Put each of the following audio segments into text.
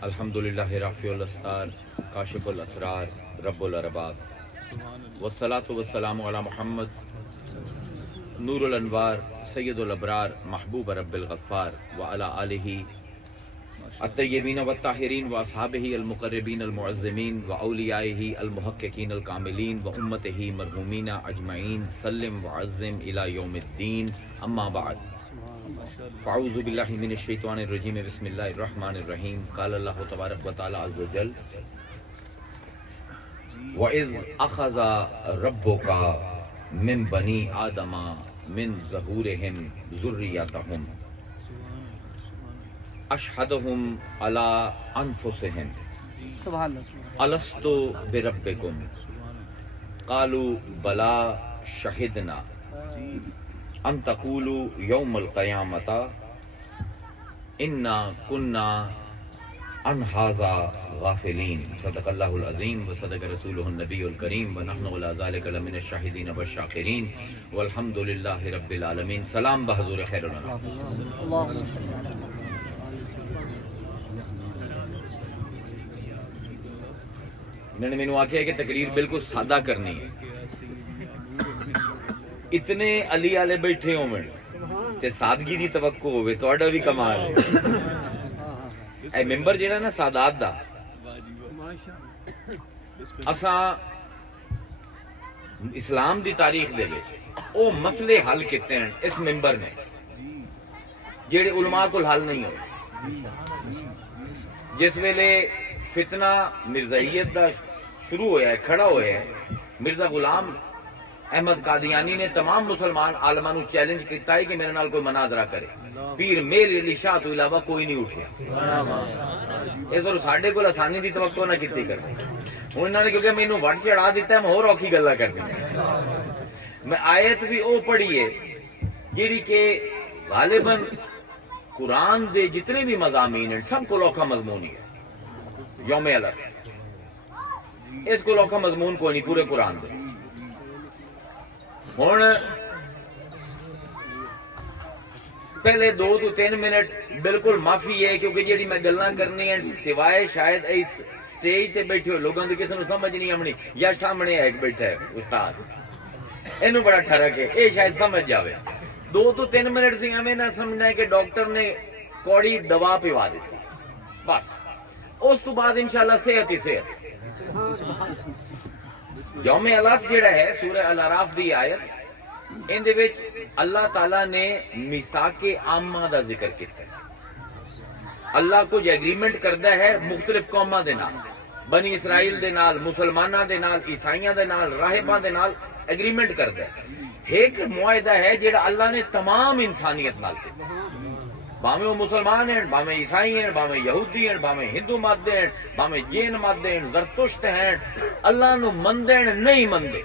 الحمدللہ رافع الاسرار کاشف الاسرار رب الارباب والصلاة والسلام علی محمد نور الانوار سید الابرار محبوب رب الغفار وعلی آلہ الطیبین والطاہرین واصحابہ المقربین المعظمین واولیائہ المحققین الکاملین وامتہ مرحومین اجمعین سلم وعظم الی یوم الدین اما بعد فاعوذ باللہ من الشیطان الرجیم بسم اللہ الرحمن الرحیم قال اللہ تبارک و تعالی عز وجل وَإِذْ أَخَذَ رَبُّكَ مِنْ بَنِي آدَمَ مِنْ ظُهُورِهِمْ ذُرِّيَّتَهُمْ أَشْهَدَهُمْ عَلَىٰ أَنفُسِهِمْ أَلَسْتُ بِرَبِّكُمْ قَالُوا بَلَىٰ شَهِدْنَا أَن تَقُولُوا يَوْمَ الْقِيَامَةِ إِنَّا كُنَّا عن هذا غافلین صدق اللہ العظیم وصدق رسولہ النبی الکریم ونحن علی ذلک لمن الشاہدین والشاکرین والحمد للہ رب العالمین. سلام بحضور خیر الانام. انہوں نے مینوں آکھیا کہ تقریر بالکل سادہ کرنی ہے. اتنے علی والے بیٹھے ہون تے سادگی دی توقع ہوے تہاڈا بھی کمال ہے. اے ممبر جیڑا نا سادات دا اساں اسلام دی تاریخ دے وچ او مسئلے حل کیتے ہیں اس ممبر نے جیڑے علماء کول حل نہیں ہوئے. جس ویلے فتنہ مرزائیت دا شروع ہویا ہے کھڑا ہویا ہے مرزا غلام احمد قادیانی نے تمام مسلمان عالماں نو چیلنج کیتا ہے کہ میرے نال کوئی مناظرہ کرے. پیر میر علی شاہ تو علاوہ کوئی نہیں اٹھیا. اس طرح ساڈے کول آسانی دی توقع نہ کیتی کرتے. ہن انہاں نے کیونکہ مینوں وٹ چڑھا دیتا ہے میں ہور اوکھی گلاں کرنی. میں آیت بھی او پڑھی ہے جیڑی کہ غالباً قرآن دے جتنے بھی مضامین ہیں سب کو اوکھا مضمون ہی ہے. یوم الاسر اس کو اوکھا مضمون کوئی نہیں پورے قرآن دے. ہن پہلے 2 تو 3 منٹ بالکل معافی ہے کیونکہ جیڑی میں گلاں کرنی ہیں سوائے شاید اس سٹیج تے بیٹھے ہو لوگوں دی کسی نوں سمجھ نہیں آمنی یا سامنے ایک بیٹھا ہے استاد اینوں بڑا ٹھرک ہے اے شاید سمجھ جاوے. 2 تو 3 منٹ سی ہمیں نہ سمجھنا ہے کہ ڈاکٹر نے کوڑی دوا پیوا دیتی بس اس تو بعد انشاءاللہ صحت ہی صحت. یوم الاس جیڑا ہے سورہ الاعراف دی آیت ان دے وچ اللہ تعالیٰ نے میثاق عامہ دا ذکر کیتا ہے. اللہ کچھ ایگریمنٹ کردا ہے مختلف قوماں دے نال بنی اسرائیل دے نال مسلماناں دے نال عیسائیاں دے نال راہباں دے نال ایگریمنٹ کردا ہے. ایک معاہدہ ہے جیڑا اللہ نے تمام انسانیت نال کیتا. باویں وہ مسلمان ہیں باویں عیسائی ہیں باویں یہودی ہیں باویں ہندو مت دے ہیں باویں جین مت دے ہیں زرتشت ہیں اللہ نو مندے نہیں مندے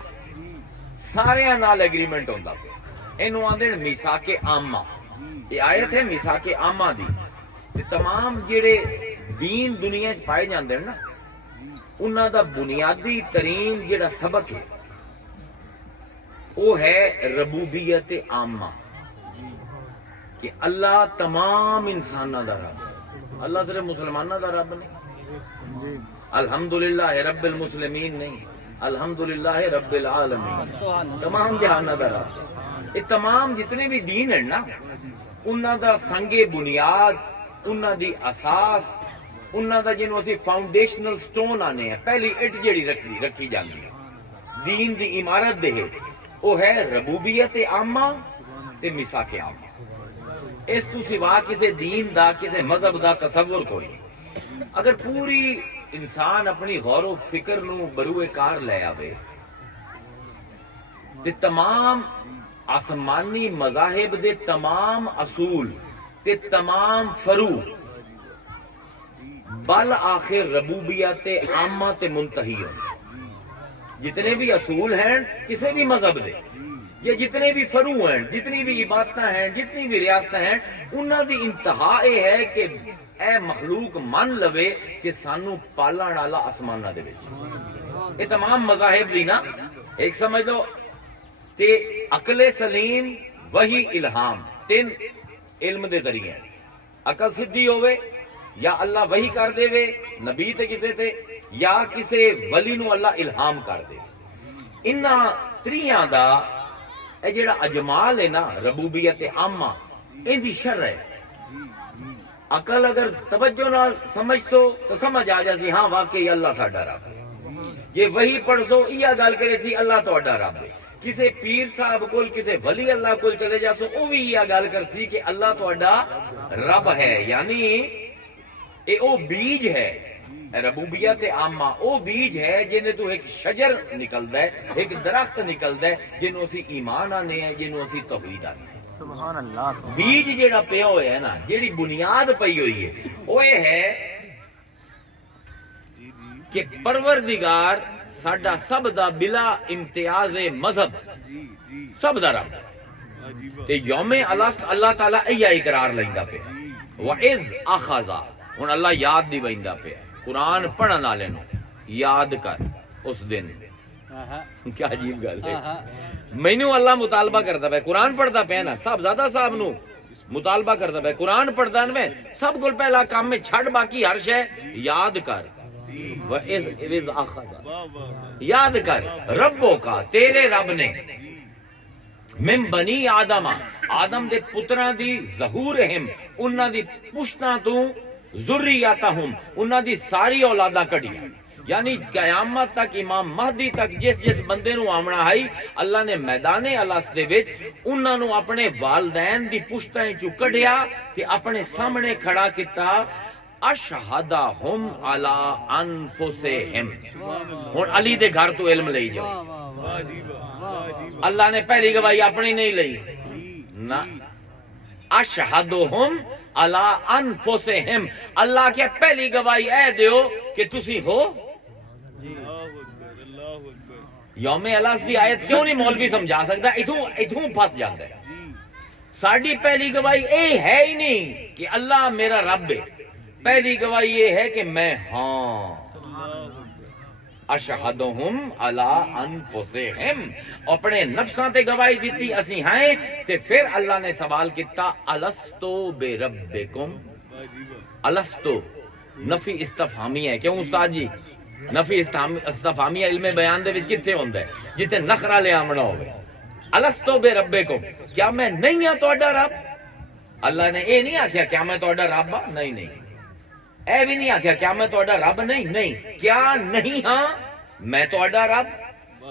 سارے نال ایگریمنٹ ہوندا پیا. اینوں آندے نے میثاق عامہ. یہ آیت ہے میثاق عامہ دی. تے تمام جڑے دین دنیا وچ پائے جاندے ہیں نا انہاں دا بنیادی ترین جڑا سبق ہے وہ ہے ربوبیت عامہ کہ اللہ تمام انساناں دا رب. اللہ صرف مسلماناں دا رب نہیں. الحمدللہ رب المسلمین نہیں الحمدللہ رب العالمین تمام جہاناں دا رب. یہ تمام جتنے بھی دین ہیں نا انہاں دا سنگ بنیاد انہاں دی اساس انہاں دا جنوں اسی فاؤنڈیشنل سٹون آنے ہیں پہلی اٹ جڑی رکھی جاندی ہے دین دی عمارت دے وہ ہے ربوبیت عامہ تے میثاق عامہ. اس تو سوا کسی دین دا کسی مذہب دا تصور کوئی نہیں. اگر پوری انسان اپنی غور و فکر نو بروئے کار لے آوے تے تمام آسمانی مذاہب دے تمام اصول تے تمام فروع بالآخر ربوبیت عامہ تے منتہی ہوں. جتنے بھی اصول ہیں کسی بھی مذہب دے یہ جتنے بھی فروع ہیں جتنی بھی عبادتیں ہیں جتنی بھی ریاستیں ہیں انہاں دی انتہا یہ ہے کہ اے مخلوق من لوے کہ سانو پالن والا آسماناں دے وچ. یہ تمام مذاہب دی نا ایک سمجھ لو تے عقل سلیم وہی الہام تین علم دے ذریعے عقل سدھی ہوئے یا اللہ وحی کر دے وے نبی تے کسے تے یا کسے ولی نو اللہ الہام کر دے انہاں تریاں دا اے جڑا اجمال ہے نا ربوبیت عامہ ان دی شرح ہے عقل اگر توجہ نال سمجھ سو تو سمجھ آ جاسی ہاں واقعی اللہ ساڈا رب ہے یہ وہی پڑھ سو یہ گل کرے سی اللہ تہاڈا رب ہے کسے پیر صاحب کول کسے ولی اللہ کول چلے جا سو او بھی یہ گل کر سی کہ اللہ تہاڈا رب ہے یعنی اے او بیج ہے ربوبیت عامہ او بیج ہے جن تو ایک شجر نکلدا ہے ایک درخت نکلدا ہے جنوں اسی ایمان آنے ہیں جنوں اسی توحید آنے ہیں سبحان اللہ بیج جیڑا پیا ہویا ہے نا جیڑی بنیاد پئی ہوئی ہے وہ یہ ہے کہ پروردگار ساڈا سب دا بلا امتیاز مذہب سب دا رب تے یوم الست اللہ تعالی ایہ اقرار لیندا پیا وَإِذْ أَخَذَ ہن اللہ یاد دی ویندا پیا قرآن پڑھن والے نو یاد کر اس دن کیا عجیب گل ہے مینوں اللہ مطالبہ کرتا پیا قرآن پڑھتا پیا نا صاحب زیادہ صاحب نو مطالبہ کرتا پیا قرآن پڑھدا میں سب کو پہلا کام میں چھڑ باقی ہر شے یاد کر وَإِذْ أَخَذَ یاد کر ربوں کا تیرے رب نے من بنی آدم آدم دے پتراں دی ظہورہم انہاں دی پشتاں تو ذریاتہم انہاں دی ساری اولاداں کڈی یعنی قیامت تک امام مہدی تک جس بندے نو آمنا ہے اللہ نے میدان الست دے وچ انہاں نو اپنے والدین دی پشتاں چوں کڈیا تے اپنے سامنے کھڑا کیتا اشہدہم علی انفسہم ہن علی دے گھر تو علم لئی جاؤ اللہ نے پہلی گواہی اپنی نہیں لئی نہ اشہدہم علی انفسہم اللہ کے پہلی گواہی اے دیو کہ تسی ہو یوم الست دی آیت کیوں نہیں مولوی سمجھا سکتا اتھوں پھنس جاتا ہے ساڈی پہلی گواہی اے ہے ہی نہیں کہ اللہ میرا رب ہے پہلی گواہی یہ ہے کہ میں ہاں اشہدہم علی انفسہم اپنے نفساں تے گواہی دیتی اسی ہیں تے پھر اللہ نے سوال کیتا الستو بربکم الستو نفی استفہامی ہے کیوں استاد جی نفی استفہامی علم بیان دے وچ کتھے ہوندا ہے جتے نخرہ لے آمنا ہوے الستو بربکم کیا میں نہیں ہاں تہاڈا رب اللہ نے اے نہیں آکھیا کیا میں تہاڈا رب ہاں نہیں اے بھی نہیں آکھیا کیا میں تہاڈا رب نہیں کیا نہیں ہاں میں تہاڈا رب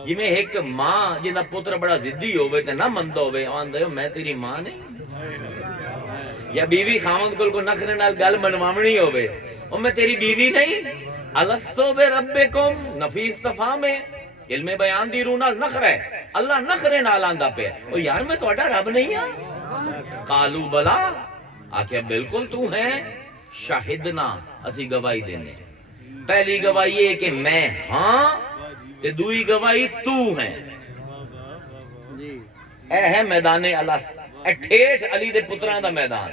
جی میں ایک ماں جنہا پتر بڑا ضدی ہوئے تے نہ مندہ ہوئے آندے ہو میں تیری ماں نہیں یا بیوی خامد کل کو نخرے نال گل منوامنی ہوئے اور میں تیری بیوی نہیں الستو بربکم نفی استفہام ہے علم بیان دی روح نال نخرہ ہے اللہ نخرے نال آندا پہ او یار میں تہاڈا رب نہیں ہاں قالو بلا آکھیا بالکل تو ہے شاہدنا اسی گواہی دینے پہلی گواہی یہ کہ میں ہاں تے دوئی گواہی تو ہے اے ہے میدان الست اے ٹھیٹھ علی دے پتران دا میدان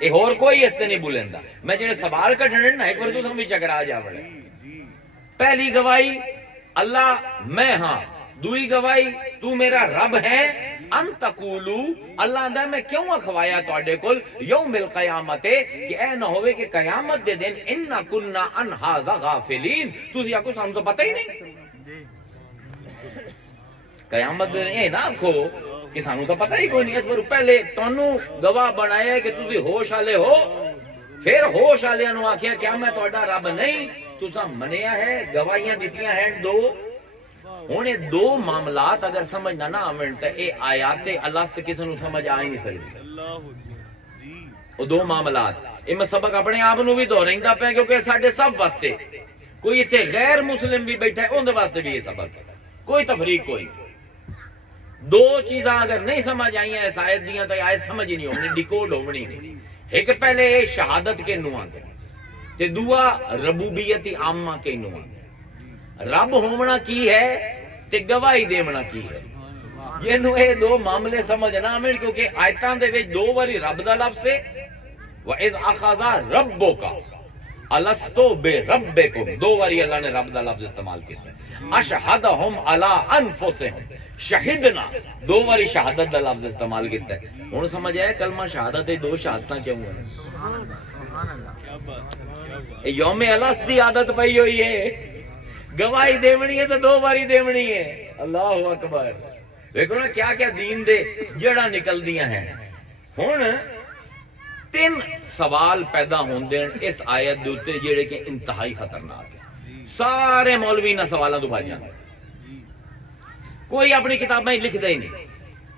اے اور کوئی اس تے نہیں بولیندا میں جنہیں سوال کٹھنے نا ایک بار تو سمجھ چکرا جا بڑے پہلی گواہی اللہ میں ہاں دوئی گواہی تو میرا رب ہے ان تقولو اللہ نے میں کیوں اخوایا تواڈے کول یوم القیامت کہ اے نہ ہوئے کہ قیامت دے دن ان کنا ان ھذا غافلین تسی آکو سانو تو پتہ ہی نہیں قیامت دے اے نہ کھو کہ سانو تو پتہ ہی کوئی نہیں اس پر پہلے تانوں گواہ بنایا ہے کہ تسی ہوش والے ہو پھر ہوش والےاں نو آکھیا کیا میں تہاڈا رب نہیں تساں منیا ہے گواہیاں دتیاں ہیں دو ہونے دو معاملات اگر سمجھنا نہ آمن تو اے آیات الست کسی نو سمجھ آ ہی نہیں سکتی وہ دو معاملات اے میں سبق اپنے آپ نو بھی دہرائندا پیا کیونکہ ساڈے سب واسطے کوئی ایتھے غیر مسلم بھی بیٹھا ہے اون دے واسطے بھی یہ سبق ہے کوئی تفریق کوئی دو چیزاں اگر نہیں سمجھ آئیاں اس آیت دیاں تو آیت سمجھ ہی نہیں ہونی ڈیکوڈ ہونی نہیں ایک پہلے شہادت کے نو آندے تے دعا ربوبیت عامہ کے نو آندے رب ہونا کی ہے تے گواہی دیونا کی ہے یہ نو اے دو معاملے سمجھنا ہمیں کیونکہ آیتان دے وچ دو باری رب دا لفظ ہے وَإِذْ أَخَذَ رَبُّكَ أَلَسْتُ بِرَبِّكُمْ دو باری اللہ نے رب دا لفظ استعمال کیا ہے اشہدہم علی انفسہم شہدنا دو باری شہادت دا لفظ استعمال کیتا ہے. ہن سمجھ آیا کلمہ شہادت دو شہادتاں کیوں ہیں؟ یوم الس دی عادت پئی ہوئی ہے، گواہی دیونی ہے تو دو باری دیونی ہے. اللہ اکبر. دیکھو نا کیا کیا دین دے جڑا نکل دیاں ہیں. ہن تین سوال پیدا ہوندے ہیں اس آیت دے اوتے جڑے کہ انتہائی خطرناک ہیں. سارے مولوی نہ سوالاں تو بھاج جاندے، کوئی اپنی کتابیں لکھدا ہی نہیں.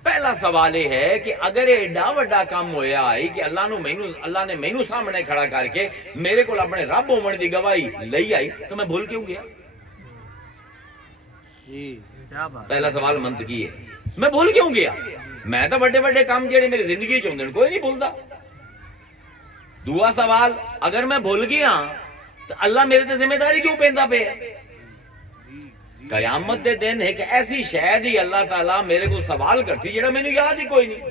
پہلا سوال یہ ہے کہ اگر ایڈا وڈا کام ہویا ہے کہ اللہ نے مینوں سامنے کھڑا کر کے میرے کو اپنے رب ہون دی گواہی لئی آئی تو میں بھول کیوں گیا؟ پہلا سوال منطقی ہے، میں بھول کیوں گیا؟ میں تو بڑے بڑے کام جڑے میری زندگی چ ہوندے کوئی نہیں بھولدا. دوسرا سوال، اگر میں بھول گیا تو اللہ میرے تے ذمہ داری کیوں پیندا پیا؟ قیامت دے دن ایک ایسی شاید ہی اللہ تعالیٰ میرے کو سوال کرتی جڑا میں نے یاد ہی کوئی نہیں.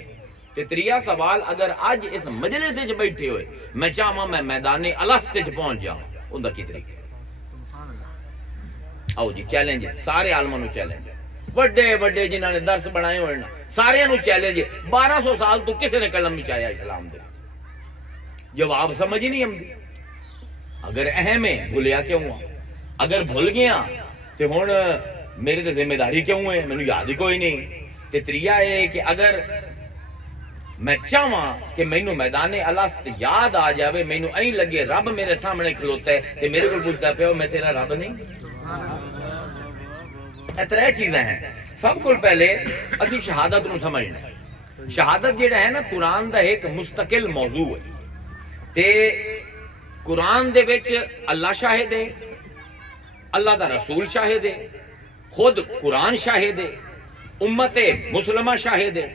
تے تریا سوال، اگر آج اس مجلس وچ بیٹھے ہوئے میں چاہواں میں میدان الست وچ پہنچ جاؤں، اوندا کی طریقہ؟ آؤ جی چیلنج ہے سارے عالماں نو، چیلنج ہے بڑے بڑے جنہاں نے درس بنائے ہوئے نا سارے نو چیلنج ہے. 1200 سال تو کسے نے قلم نہیں چایا اسلام دے، جواب سمجھ ہی نہیں آندی. اگر اہم ہے بھولیا کیوں ہوا؟ اگر بھول گیا تے ہن میرے تے ذمہ داری کیوں ہے؟ مینوں یاد ہی کوئی نہیں. تے تریا ہے کہ اگر میں چاہواں کہ مینوں میدان الست یاد آ جاوے، مینوں این لگے رب میرے سامنے کھلوتا ہے تے میرے کو پوچھتا پیا میں تیرا رب نہیں؟ اے ترے چیزیں ہیں. سب کو پہلے اسی شہادت نو سمجھنا. شہادت جیڑا ہے نا قرآن دا ایک مستقل موضوع ہے. تے قرآن دے وچ اللہ شاہد ہے، اللہ دا رسول شاہد ہے، خود قرآن شاہد ہے، امت مسلمہ شاہد ہے،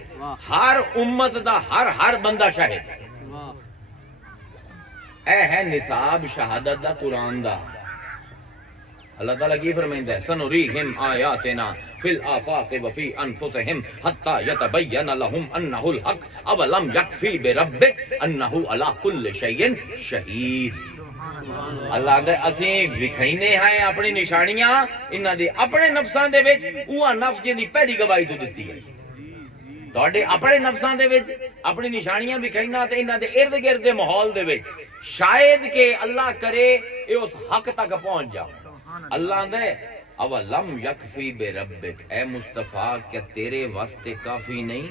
ہر امت دا ہر بندہ شاہد ہے. اے ہے نصاب شہادت دا قرآن دا. اللہ تعالیٰ کی فرمائندہ ہے سنریہم آیاتنا فی الآفاق وفی انفسہم حتی یتبین لہم انہ الحق اولم یکفی بربک انہ علی کل شیء شہید. اللہ دے اسیں وکھائینے ہیں اپنی نشانیاں انہاں دی اپنے نفساں دے وچ، اوہ نفس جن دی پہلی گواہی تو دتی ہے. تواڈے اپنے نفساں دے وچ اپنی نشانیاں وکھائینا تے انہاں دے ارد گرد دے ماحول دے وچ شاید کہ اللہ کرے اے اس حق تک پہنچ جا. اللہ دے اولم یکفی بربک، اے مصطفیٰ کیا تیرے واسطے کافی نہیں؟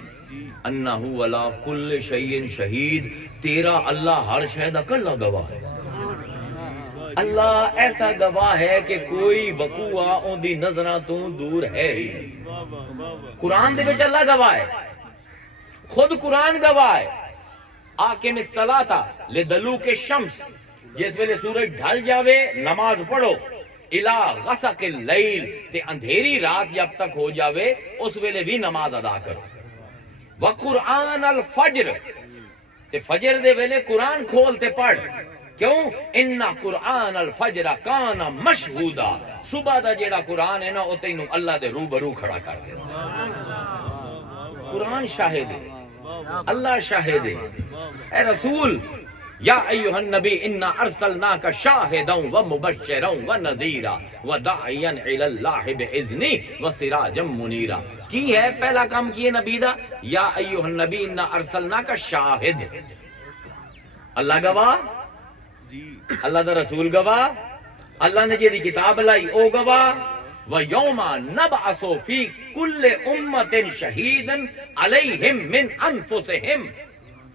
انہو علی کل شیء شہید، تیرا اللہ ہر شے دا کلا گواہ ہے. اللہ ایسا گواہ ہے کہ کوئی وقوع اون دی نظراں تو دور ہے ہی نہیں. قرآن دے وچ اللہ گواہ ہے، خود قرآن گواہ ہے. آقم الصلاۃ لدلوک الشمس، جس ویلے سورج ڈھل جاوے نماز پڑھو، الا غسق اللیل، تے اندھیری رات جب تک ہو جاوے اس ویلے بھی نماز ادا کرو. وقرآن الفجر، تے فجر دے ویلے قرآن کھول تے پڑھ. کیوں؟ اِنَّ قرآن الفجر کان مشہودا، صبح دا جیڑا قرآن ہے نا او تینوں اللہ دے روبرو کھڑا کر دے. قرآن شاہد ہے، اللہ شاہد ہے. اے رسول یا ایھا النبی انا ارسلناک شاہدا ومبشرا ونذیرا وداعیا الی اللہ باذنہ وسراجا منیرا. کی ہے پہلا کام کیے نبی دا؟ یا ایھا النبی انا ارسلناک شاہد، اللہ گواہ، اللہ دا رسول گواہ، اللہ نے جیڑی کتاب لائی او گواہ. وَيَوْمَ نَبْعَثُ فِي كُلِّ أُمَّةٍ شَهِيدًا عَلَيْهِمْ مِنْ أَنفُسِهِمْ،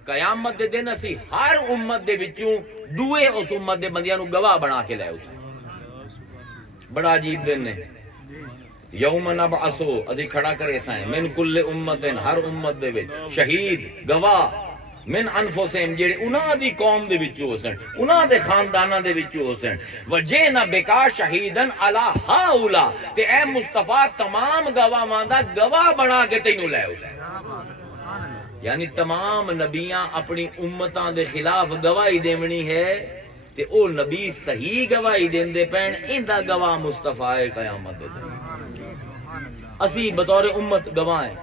قیامت دے دن اسی ہر امت دے وچوں دوئے اس امت دے بندیاں نو گواہ بنا کے لے اٹھا. بڑا عجیب دن ہے. یوم نبعث، اسی کھڑا کرے سائیں من کل امت، ہر امت دے وچ شہید گواہ، من انفسہم جڑے انہاں دی قوم دے وچوں ہوسن، انہاں دے خانداناں دے وچوں ہوسن. وجینا بکا شہیدن علی ہؤلاء، تے اے مصطفیٰ تمام گواہاں دا گواہ بنا کے تینوں لے اٹھا. یعنی تمام نبیاں اپنی امتاں دے خلاف گواہی دیونی ہے تے او نبی صحیح گواہی دیندے پین، ایندا گواہ مصطفیٰ قیامت دے دن. اسی بطور امت گواہ ہیں.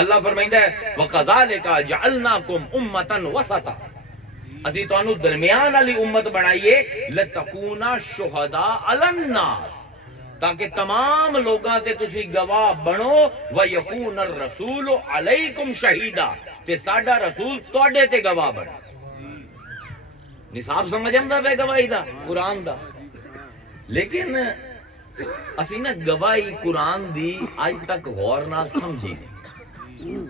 اللہ فرمائندہ ہے وَقَذَلِكَ جَعَلْنَاكُمْ أُمَّةً وَسَطًا، اسی تانوں درمیان والی امت بنائیے لَتَكُونَ شُهَدَاءَ عَلَى النَّاسِ، تاکہ تمام لوگاں تے تسی گواہ بنو وَيَكُونَ الرَّسُولُ عَلَيْكُمْ شَهِيدًا تے ساڈا رسول تواڈے تے گواہ بنے. نصاب سمجھ آندا پے گواہی دا قرآن دا. لیکن اسی نا گواہی قرآن دی اج تک غور نال سمجھی نہیں.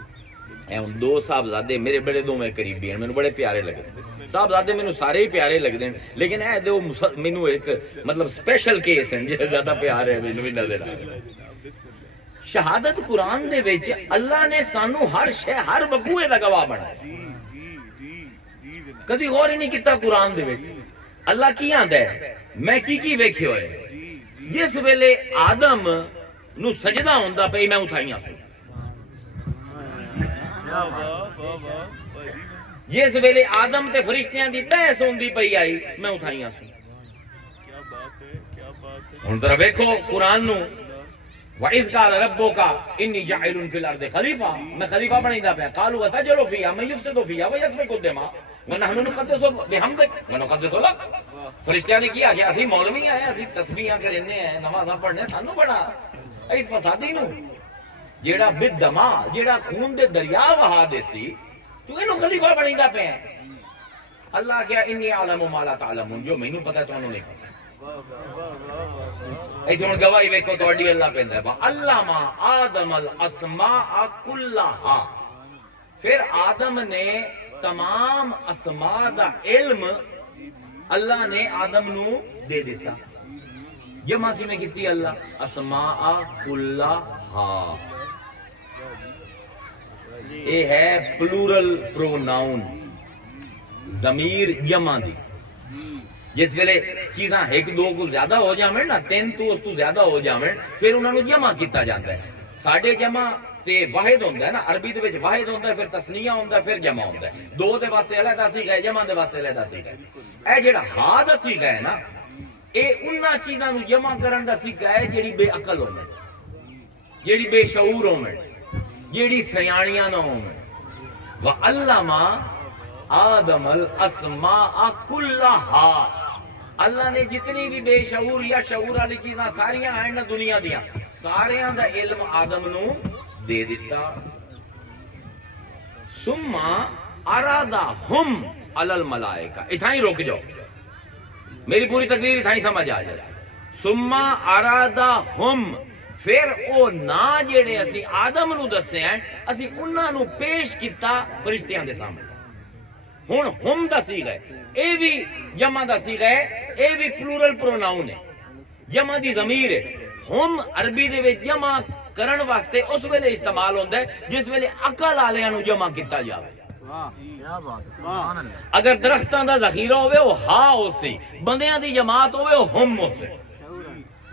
دو صاحبزادے میرے بڑے دو میں قریبی ہیں, مینوں بڑے پیارے لگدے. صاحبزادے مینوں سارے ہی پیارے لگدے ہیں, لیکن اے دو مینوں ایک مطلب سپیشل کیس ہیں جے زیادہ پیارے ہیں مینوں بھی نظر آ رہے. شہادت قرآن دے وچ اللہ نے سانو ہر شے ہر وقوعے دا گواہ بنایا. کدی غور ہی نہیں کیتا قرآن دے وچ اللہ کی آندا ہے میں کی ویکھے ہوئے. جس ویلے آدم نو سجدہ ہوندا پئی میں اٹھائیاں سو. جس ویلے آدم تے فرشتیاں دی بحث ہوندی پئی آئی میں اٹھائیاں سو. ہن ذرا ویکھو قرآن نو وَإِذْ قَالَ رَبُّكَ إِنِّي جَاعِلٌ فِي الْأَرْضِ خَلِيفَةً میں خلیفہ بنائیندا پیا. قالوا وَتَجْعَلُ فِيهَا مَن يُفْسِدُ فِيهَا وَيَسْفِكُ الدِّمَاءَ وَنَحْنُ نُقَدِّسُ بِحَمْدِكَ وَنُقَدِّسُ لَكَ. فرشتیاں نے کیا کہ اسی مولوی ہیں, اسی تسبیحاں کرنے ہیں, نمازاں پڑھنے, سانو بڑا اس فسادی نو جیڑا بدما جیڑا خون دے دریا وہا دے سی تو اینو خلیفہ بنیندا پیا. اللہ کیا انی عالم ما لا تعلمون, جو مینوں پتہ تانوں نہیں پتہ. ایتھے ہن گواہی ویکھو تہاڈی اللہ پیندا ہے علامہ آدم الاسماء کلھا. پھر آدم نے تمام اسماء دا علم اللہ نے آدم نو دے دیتا. جمع کیویں کیتی اللہ اسماء کلھا. یہ ہے پلورل پروناؤن, ضمیر جمع دی. جس ویلے چیزاں ایک دو کو زیادہ ہو جاویں نا, تین تو اس تو زیادہ ہو جاویں, پھر انہاں نو جمع کیتا جاندا ہے. ساڈے جمع تے واحد ہوندا ہے نا, عربی دے وچ واحد ہوندا ہے, پھر تثنیہ ہوندا ہے, پھر جمع ہوندا ہے. دو دے واسطے علیحدہ صیغہ ہے, جمع دے واسطے علیحدہ صیغہ ہے. اے جڑا ہا دا صیغہ ہے نا, اے انہاں چیزاں نو جمع کرن دا صیغہ ہے جڑی بے عقل ہوویں, جڑی بے شعور ہوویں, جیڑی سیاڑیاں نہ ہوں. وَعَلَّمَ آدم الاسماء کلھا. اللہ نے جتنی بھی بے شعور یا شعور والی چیزاں ساریاں ہیں نا دنیا دیاں, ساریاں دا علم آدم نو دے دیتا. ثم ارادہم علی الملائکہ. اتھاں ہی رک جاؤ, میری پوری تقریر اتھاں ہی سمجھ آ جائے. ثم ارادہم, پھر او نا جڑے اسی آدم نو دسے ہیں اسی انہاں نو پیش کیتا فرشتیاں دے سامنے. ہن ہم دا صیغہ ہے, اے بھی جمع دا صیغہ ہے, اے بھی پلورل پروناؤن ہے, جمع دی ضمیر ہے. ہم عربی دے وچ جمع کرن واسطے اس ویلے استعمال ہوندا ہے جس ویلے عقل والیاں نو جمع کیتا جاوے. اگر درختاں دا ذخیرہ ہوے او ہا ہو سی, بندیاں دی جماعت ہوے او ہم ہو سی.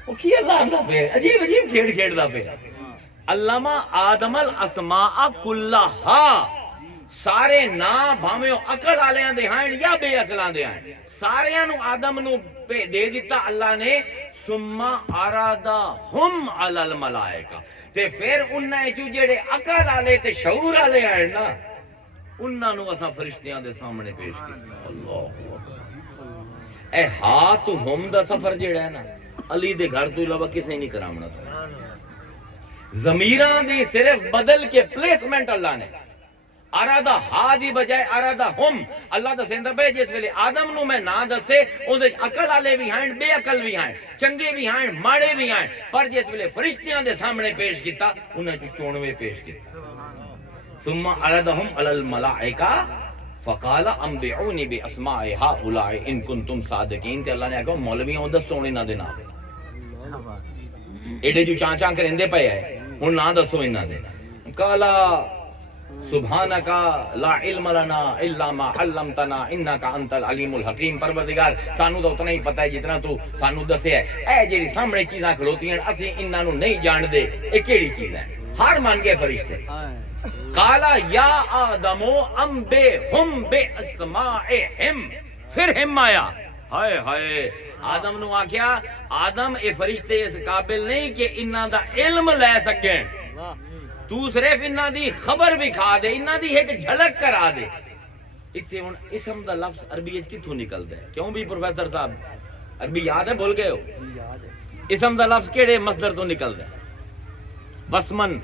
وہ کی اللہ آندا پہ عجیب عجیب کھیڑ کھیڑدا پہ. علامہ آدم الاسماء کلھا, سارے نا بھاویں عقل والیاں دے ہیں یا بے عقلاں دے ہیں, ساریاں نو آدم نو دے دیتا اللہ نے. ثم ارادہم علی الملائکہ, تے پھر انہاں وچ جڑے عقل والے تے شعور والے ہیں نا انہاں نو اساں فرشتیاں دے سامنے پیش کیتا. اللہ اے ہا تو ہم دا سفر جڑا ہے نا علی دے گھر تو علاوہ کسے نہیں کرامنا. ضمیراں دی صرف بدل کے پلیسمنٹ اللہ نے, ارادہ ہا دی بجائے ارادہ ہم. اللہ دسیندا پے جس ویلے آدم نو میں نہ دسے اودے عقل والے بھی ہیں, بے عقل بھی ہیں, چنگے بھی ہیں, ماڑے بھی ہیں, پر جس ویلے فرشتیاں دے سامنے پیش کیتا انہاں چ 94 پیش کیتا. ثم ارادہم علی الملائکہ فقال انبئونی باسماء ہؤلاء ان کنتم صادقین. تے اللہ نے کہا مولویوں دسو انہاں دے نام, ایڈے جو چاں کریندے پئے ہے ہن نہ دسو انہاں دے. قالا سبحانک لا علم لنا الا ما علمتنا انک انت العلیم الحکیم. پروردگار سانو تو اتنا ہی پتہ ہے جتنا تو سانو دسیا ہے. اے جڑی سامنے چیزاں کھلوتی ہیں اسی انہاں نو نہیں جان دے اے کیڑی چیز ہے. ہار مان گئے فرشتے. قالا یا آدم انبئہم باسمائہم, پھر ہم آیا. ہائے ہائے, آدم نو آکھیا آدم اے فرشتے اس قابل نہیں کہ انہاں دا علم لے سکیں, تو صرف انہاں دی خبر بھی کھا دے, انہاں دی ایک جھلک کرا دے. اتنے ہن اسم دا لفظ عربی وچ کتھوں نکلدا ہے؟ کیوں بھی پروفیسر صاحب عربی یاد ہے, بھول گئے ہو؟ اسم دا لفظ کیڑے مصدر تو نکلدا ہے؟ وسمن.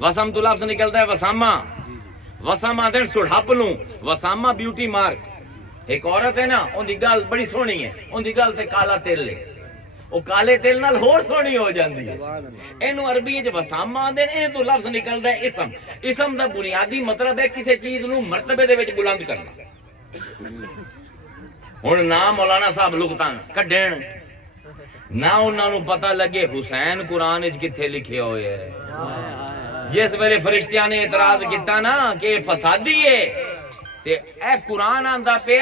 وسم تو لفظ نکلدا ہے وسامہ. وسامہ دین سڑھپ لوں. وسامہ بیوٹی مارک. ایک عورت ہے نا ان دی گل بڑی سونی ہے, ان دی گل تے کالا تل ہے, وہ کالے تل نال ہور سونی ہو جاندی ہے. اینو عربی وچ وسامہ آندے نے. تو لفظ نکلدا ہے اسم. اسم دا بنیادی مطلب ہے کسی چیز نو مرتبے دے وچ بلند کرنا. ہن نام مولانا صاحب لغتاں کڈھن نہ انہاں نو پتہ لگے حسین قرآن وچ کتھے لکھے ہوئے ہے. جس ویلے فرشتیاں نے اعتراض کیتا نا کہ فسادی ہے تے اے قرآن آندا پہ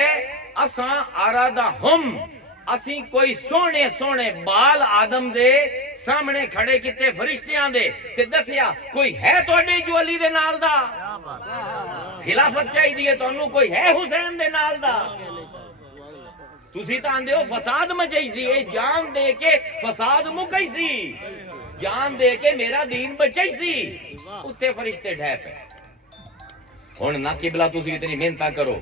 اساں ارادہم, اسی کوئی سونے سونے بال آدم دے سامنے کھڑے کیتے فرشتیاں دے تے دسیا کوئی ہے تواڈے جو علی دے نال دا خلافت چاہیے تانوں, کوئی ہے حسین دے نال دا. تسی تاں آندے ہو فساد مچائی سی, اے جان دے کے فساد مکئی سی, جان دے کے میرا دین بچائی سی. اتنے فرشتے ڈھے پے. ہن نہ قبلہ تسی اتنی محنت کرو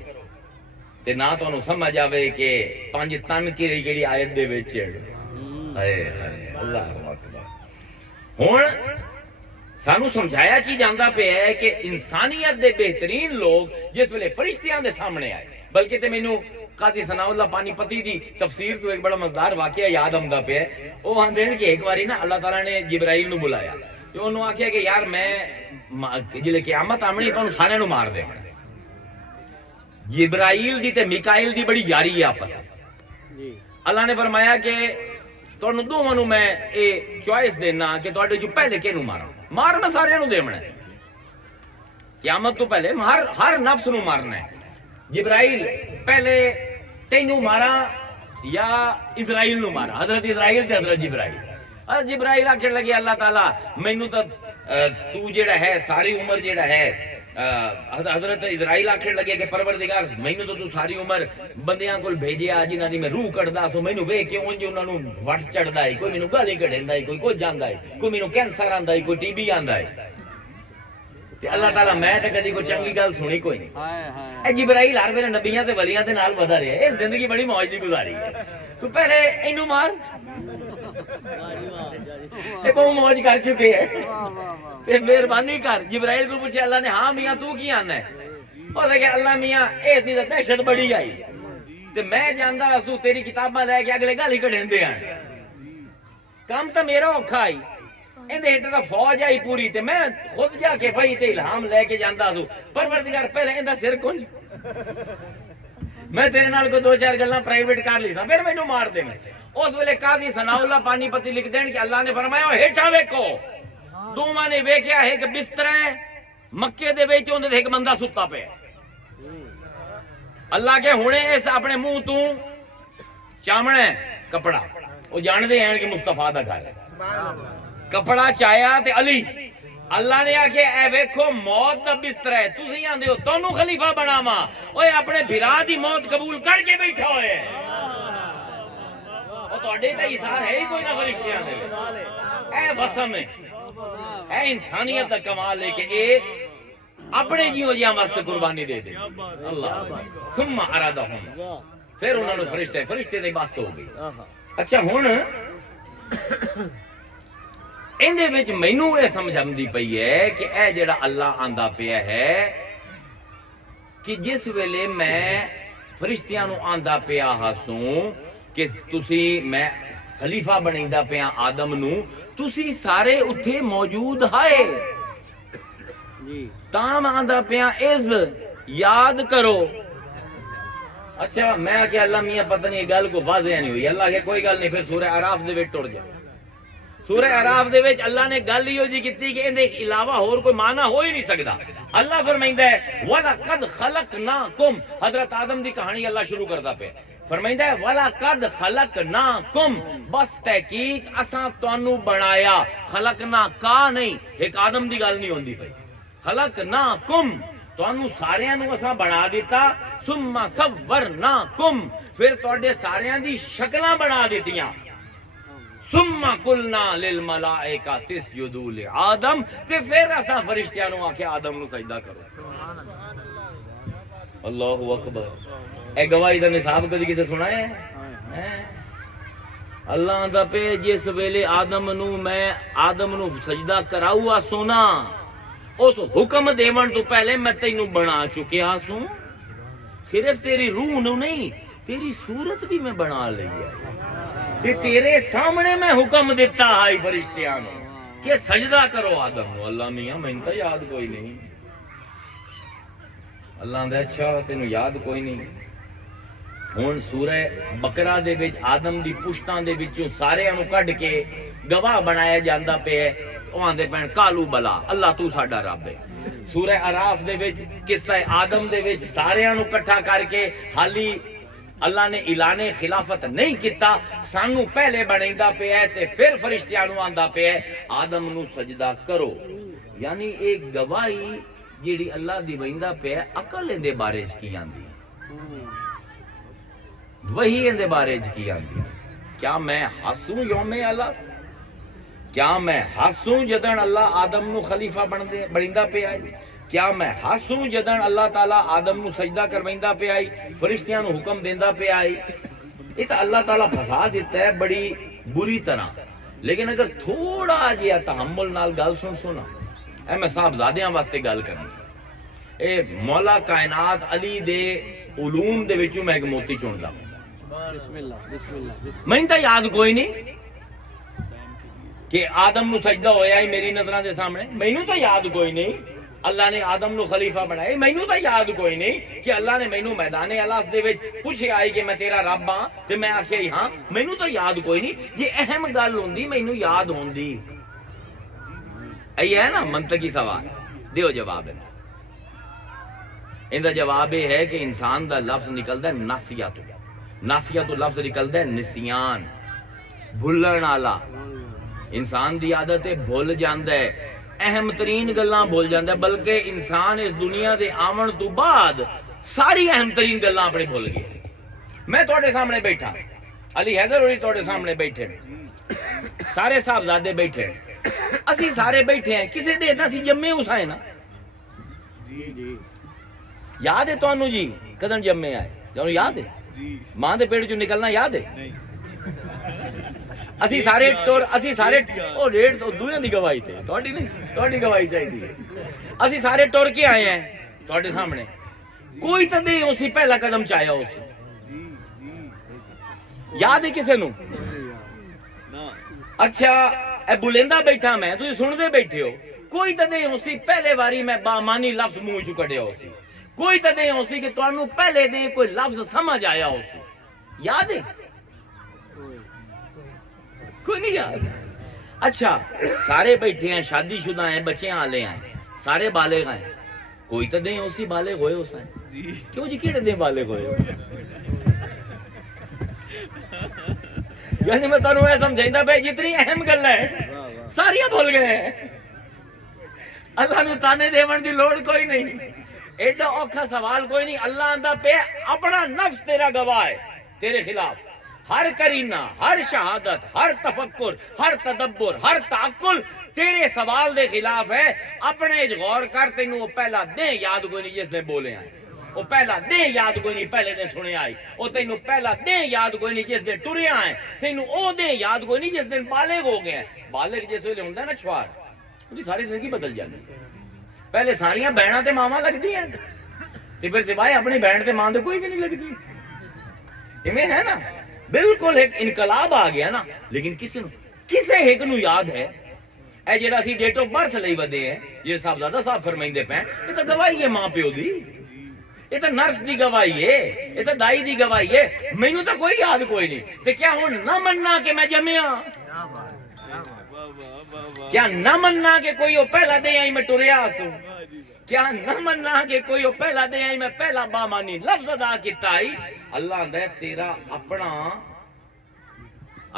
تے نہ تانوں سمجھ آوے کہ 5 تن کیڑی آیت دے وچ ہائے ہائے اللہ اکبر. ہن سانو سمجھایا کی جاندا پہ ہے کہ انسانیت دے بہترین لوگ جس ویلے فرشتیاں دے سامنے آئے. بلکہ تے مینوں قاضی ثناء اللہ پانی پتی دی تفسیر تو ایک بڑا مزدار واقعہ یاد آمدا پہ ہے. وہ آندے کہ ایک باری نا اللہ تعالیٰ نے جبرائیل نو بلایا تے انہوں آکھیا کہ یار میں جلے قیامت آمنی تو سارے نو مار دے. جبرائیل دی تے میکائیل دی بڑی یاری ہے آپس. اللہ نے فرمایا کہ تانوں دوواں نو میں اے چوائس دینا کہ تواڈے جو پہلے کینوں مارا. مارنا سارے نو دیونا ہے قیامت تو پہلے, ہر نفس نو مارنا ہے. جبرائیل پہلے تینوں مارا یا اسرائیل نو مارا؟ حضرت اسرائیل تے حضرت جبرائیل. حضرت جبرائیل آکھن لگے اللہ تعالیٰ مینوں تو جیڑا ہے ساری عمر جیڑا ہے. حضرت اسرائیل آکھن لگے کہ پروردگار مینوں تو ساری عمر بندیاں کول بھیجیا جنہاں دی میں روح کڈدا سو, مینوں ویکھ کے اونج انہاں نو وٹ چڑھدا ہے, کوئی مینوں گالی کڈیندا ہے, کوئی کچھ جاندا ہے, کوئی مینوں کینسر آندا ہے, کوئی ٹی بی آندا ہے. تے اللہ تعالیٰ میں تے کدی کوئی چنگی گل سنی کوئی نہیں. اے جبرائیل ہر ویلے نبیاں تے ولیاں دے نال ودا رہیا. اے زندگی بڑی موج دی گزاری ہے. تو پہلے اینو مار, اے بہت موج کر چکے ہے, تے مہربانی کر. جبرائیل کو پوچھے اللہ نے, ہاں میاں تو کی آنا ہے؟ او کہ اللہ میاں اے دی دہشت بڑی آئی تے میں جاندا تو تیری کتاباں لے کے اگلے گالی کڈیندے ہیں. کام تے میرا اوکھا آئی, اندے ہٹ دا فوج آئی پوری تے میں خود جا کے بھائی تے الہام لے کے جاندا سو. پروردگار پہلے ایندا سر کنج, میں تیرے نال کو 2-4 گلاں پرائیویٹ کر لی سا, پھر مینوں مار دے. اس ویلے قاضی ثناء اللہ پانی پتی لکھ دین کہ اللہ نے فرمایا ہیٹھاں ویکھو. دوواں نے ویکھیا ایک بستر ہے مکے دے وچ, اون تے ایک بندہ ستا پیا. اللہ کے ہنے اس اپنے منہ تو چامنا ہے کپڑا, وہ جاندے ہیں کہ مصطفیٰ دا گھر ہے. کپڑا چایا تے علی. اللہ نے آکھے اے ویکھو موت دا بستر ہے, تسی آندے ہو تانوں خلیفہ بناواں, اوے اپنے بھرا دی موت قبول کر کے بیٹھا ہوئے. او تواڈے تے ایثار ہے ہی کوئی نہ فرشتیاں دے. اے وسم ہے, اے انسانیت دا کمال ہے کہ اے اپنے جیوں جیاں واسطے قربانی دے دے. اللہ ثم ارادہم, پھر انہاں نوں فرشتے دی بس ہو گئی. اچھا ہن اندے وچ مینوں اے سمجھ آندی پئی ہے کہ اے جڑا اللہ آندا پیا ہے کہ جس ویلے میں فرشتیاں نو آندا پیا ہاسوں کہ تسی میں خلیفہ بنیندا پیا آدم نو, تسی سارے اتھے موجود ہائے تاں آندا پیا از یاد کرو. اچھا میں کہ اللہ میاں پتہ نہیں گل کو واضح نہیں ہوئی. اللہ کہ کوئی گل نہیں, پھر سورہ اعراف دے وچ ٹر جا. سورہ اعراف دے وچ اللہ نے گل ہی جی کیتی کہ اندے علاوہ اور کوئی معنی ہو ہی نہیں سکدا. اللہ فرمائندا ہے وَلَقَدْ خَلَقْنَاكُمْ, حضرت آدم دی کہانی اللہ شروع کردا پیا. فرمائندا ہے وَلَقَدْ خَلَقْنَاكُمْ, بس تحقیق اساں تانوں بنایا. خلقنا کا نہیں, ایک آدم دی گل نہیں ہوندی پئی. خلقناکم, تانوں ساریاں نوں اساں بنا دیتا. ثم صورناکم, پھر تواڈے ساریاں دی شکلاں بنا دتیاں. ثم قلنا للملائکۃ اسجدوا لآدم, تے پھر اساں فرشتیاں نوں آکھیا آدم نوں سجدہ کرو. اللہ اکبر. اے گواہی دا نصاب کدی کسے سنایا ہے؟ اللہ دا پہ جس ویلے میں آدم نو سجدہ کراؤا سونا اس حکم دیون تو پہلے میں تینوں بنا چکیا سوں، صرف تیری روح نو نہیں تیری صورت بھی میں بنا لی ہے، تے تیرے سامنے میں حکم دیتا ہے فرشتیاں نو کہ سجدہ کرو آدم نو۔ اللہ میاں میں تو یاد کوئی نہیں، اللہ دے اچھا تینوں یاد کوئی نہیں۔ ہن سورہ بقرہ دے وچ آدم دی پشتاں دے وچوں سارے نو کڈ کے گواہ بنایا جاندا پیا ہے، او آندے پین کالو بلا اللہ تو ساڈا رب ہے۔ سورہ اعراف دے وچ قصہ آدم دے وچ سارے نو اکٹھا کر کے حالی اللہ نے اعلان خلافت نہیں کیتا، سانو پہلے بنائندا پیا ہے تے پھر فرشتیاں نو آندا پیا ہے آدم نو سجدہ کرو۔ یعنی ایک گواہی جیڑی اللہ دی ویندا پیا ہے، عقل دے بارے چ کی آندی ہے، وہی اندے بارے چ کی آندی ہے۔ کیا میں ہسوں یوم اللہ، کیا میں ہسوں جدن اللہ آدم نو خلیفہ بنیندا پیا ہے، کیا میں ہسوں جدن اللہ تعالیٰ آدم نو سجدہ کرویندا پیا ہے، فرشتیاں نو حکم دیندا پیا ہے۔ یہ تو اللہ تعالیٰ پھسا دیتا ہے بڑی بری طرح، لیکن اگر تھوڑا جہا تحمل نال گل سنا، اے میں صاحبزادیاں واسطے گل کرنی، اے مولا کائنات علی دے علوم دے وچوں میں ایک موتی چندا، بسم اللہ بسم اللہ بسم میں تو یاد کوئی نہیں کہ آدم نو سجدہ ہویا ہی میری نظراں دے سامنے، مینوں تو یاد کوئی نہیں اللہ نے آدم نو خلیفہ بنایا، مینوں تو یاد کوئی نہیں کہ اللہ نے مینوں میدان الاس دے وچ پوچھے آئی کہ میں تیرا رب ہاں تے میں آکھیا ہاں، مینوں تو یاد کوئی نہیں۔ یہ اہم گل ہوندی مینوں یاد ہوندی، یہ ہے نا منطقی سوال، دیو جواب ہے۔ اندا جواب یہ ہے کہ انسان دا لفظ نکلدا ہے ناسیہ تو، ناسیہ تو لفظ نکلدا ہے نسیان، بھولن والا۔ انسان دی عادت ہے بھول جاندا ہے، اہم ترین گلاں بھول جاندا ہے، بلکہ انسان اس دنیا دے آون تو بعد ساری اہم ترین گلاں اپنی بھول گیا۔ میں تواڈے سامنے بیٹھا، علی حیدر ہوری تواڈے سامنے بیٹھے، سارے صاحبزادے بیٹھے، اسی سارے بیٹھے ہیں، کسی دے نا سی جمے حسین نا، جی یاد ہے تانوں جی کدن جمے آئے؟ تانوں یاد ہے؟ ماں دے پیٹ چوں نکلنا یاد ہے؟ اسی سارے او ریٹ تو دویاں دی گواہی تے تہاڈی نہیں، تہاڈی گواہی چاہیے۔ اسی سارے ٹر کے آئے ہیں تہاڈے سامنے، کوئی تے نہیں اسی پہلا قدم چایا اس، یاد ہے کسے نو؟ اچھا اے بلندہ بیٹھا میں، تسی سن دے بیٹھے ہو، کوئی تے نہیں اسی پہلے واری میں بامانی لفظ منہ چوں کڈیا اسی، کوئی تے نہیں اسی کہ تانوں پہلے دے کوئی لفظ سمجھ آیا اسی، یاد ہے؟ کوئی نہیں یاد؟ اچھا سارے بیٹھے ہیں، شادی شدہ ہیں، بچے آلے ہیں، سارے بالغ ہیں، کوئی تو نہیں اسی بالغ ہوئے اس ہیں، کیوں جی کیڑے دیں بالغ ہوئے ہو؟ یعنی میں تانوں اے سمجھائندا پیا جتنی اہم گل ہے ساریاں بھول گئے ہیں، اللہ نو تانے دیون دی لوڑ کوئی نہیں، ایڈا اوکھا سوال کوئی نہیں۔ اللہ آندا پیا اپنا نفس تیرا گواہ ہے تیرے خلاف، ہر کرینہ، ہر شہادت، ہر تفکر، ہر تدبر، ہر تعقل تیرے سوال دے خلاف ہے۔ اپنے غور کر، تینوں پہلا دیں یاد کوئی نہیں جس نے بولے آئے، وہ پہلا دیں یاد کوئی نہیں پہلے دن سنے آئی، وہ تینوں پہلا دیں یاد کوئی نہیں جس دن ٹرے آئے، تینوں او دیں یاد کوئی نہیں جس دن بالغ ہو گئے ہیں۔ بالغ جس ویلے ہوندا ہے نا چھوار، انہی ساری زندگی بدل جاتی، پہلے ساریاں بہناں تے ماواں لگدی ہیں تے پھر سوائے اپنی بہن تے ماں تے کوئی بھی نہیں لگدی، ایویں ہے نا، بالکل ایک انقلاب آ گیا نا۔ لیکن کسے ایک نو یاد ہے اے جڑا اسی ڈیٹ آف برتھ لئی ودے ہیں، جے صاحبزادہ صاحب فرمائندے پے، یہ تو گواہی ہے ماں پیو دی، یہ تو نرس دی گواہی ہے، یہ تو دائی دی گواہی ہے، مینوں تو کوئی یاد کوئی نہیں۔ تے کیا ہن نہ مننا کہ میں جمیا؟ کیا نہ مننا کہ کوئی او پہلا دے آئی میں ٹریا سوں؟ کیا نہ مننا کہ کوئی او پہلا دے آئی میں پہلا بامانی لفظ ادا کیتا آئی؟ اللہ آندا ہے تیرا اپنا،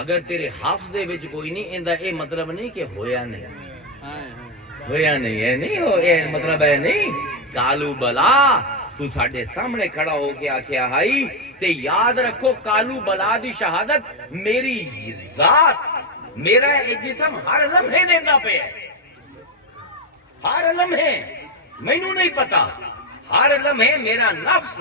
اگر تیرے حافظے وچ کوئی نہیں، ایندا اے مطلب نہیں کہ ہویا نہیں، ہویا نہیں ہے، نہیں ہو، اے مطلب ہے نہیں، کالو بلا تو ساڈے سامنے کھڑا ہو کے آکھیا ہائی تے یاد رکھو کالو بلا دی شہادت میری ذات، میرا ایک جسم ہر لمحے دیندا پیا، ہر لمحے، مینوں نہیں پتا، ہر لمحے میرا نفس